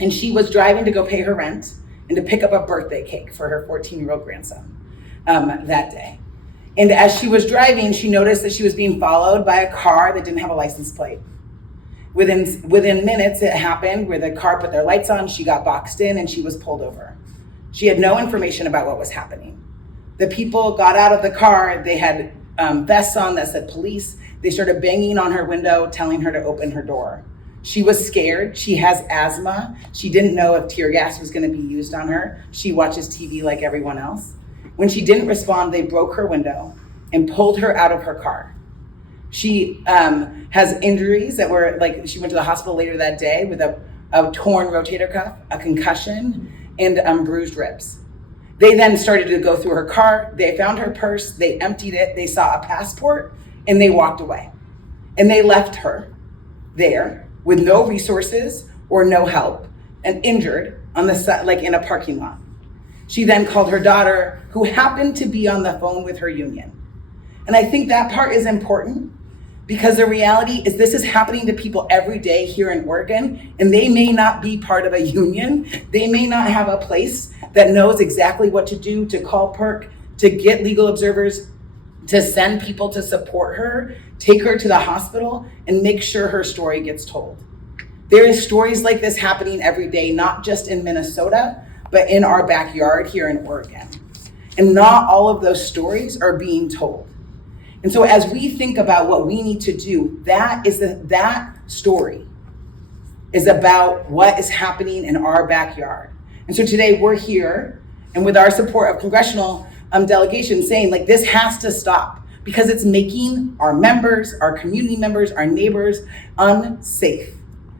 And she was driving to go pay her rent and to pick up a birthday cake for her 14-year-old grandson that day. And as she was driving, she noticed that she was being followed by a car that didn't have a license plate. Within minutes, it happened where the car put their lights on, she got boxed in, and she was pulled over. She had no information about what was happening. The people got out of the car, they had vests on that said police. They started banging on her window, telling her to open her door. She was scared. She has asthma. She didn't know if tear gas was going to be used on her. She watches TV like everyone else. When she didn't respond, they broke her window and pulled her out of her car. She has injuries that were like, she went to the hospital later that day with a torn rotator cuff, a concussion, and bruised ribs. They then started to go through her car. They found her purse. They emptied it. They saw a passport, and they walked away. And they left her there with no resources or no help and injured on the side, like in a parking lot. She then called her daughter, who happened to be on the phone with her union. And I think that part is important because the reality is this is happening to people every day here in Oregon, and they may not be part of a union. They may not have a place that knows exactly what to do to call PERC, to get legal observers, to send people to support her, take her to the hospital, and make sure her story gets told. There is stories like this happening every day, not just in Minnesota, but in our backyard here in Oregon. And not all of those stories are being told. And so as we think about what we need to do, that story is about what is happening in our backyard. And so today we're here, and with our support of congressional delegation saying like this has to stop because it's making our members, our community members, our neighbors unsafe.